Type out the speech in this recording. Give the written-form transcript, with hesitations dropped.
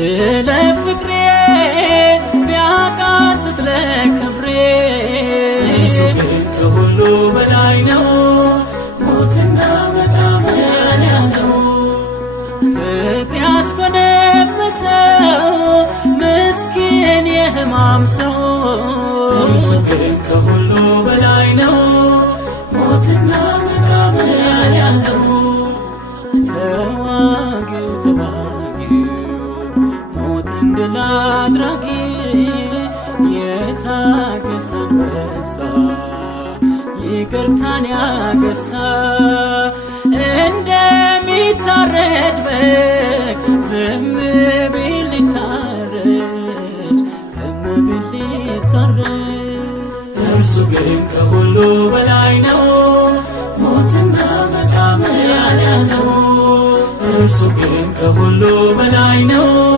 ስለ ፍቅሬ ቢያቃስት ለክብሬ እርሱ ግን ከሁሉ በላይ ነው ሞትና መቃብርን ያዘው። ፍቅር ያስኮነበሰው ምስኪን የሕማም ሰው እርሱ ግን ከሁሉ በላይ ነው ሞትና መቃብርን ያዘው። ተዋጊው ሞትን ድል አድራጊ የታገሰ አንበሳ ይቅርታን ያገሳ እንደሚታረድ በግ ዝም ቢል ሊታረድ ዝም ቢል ሊታረድ እርሱ ግን ከሁሉ በላይ ነው ሞትና መቃብርን ያዘው። እርሱ ግን ከሁሉ በላይ ነው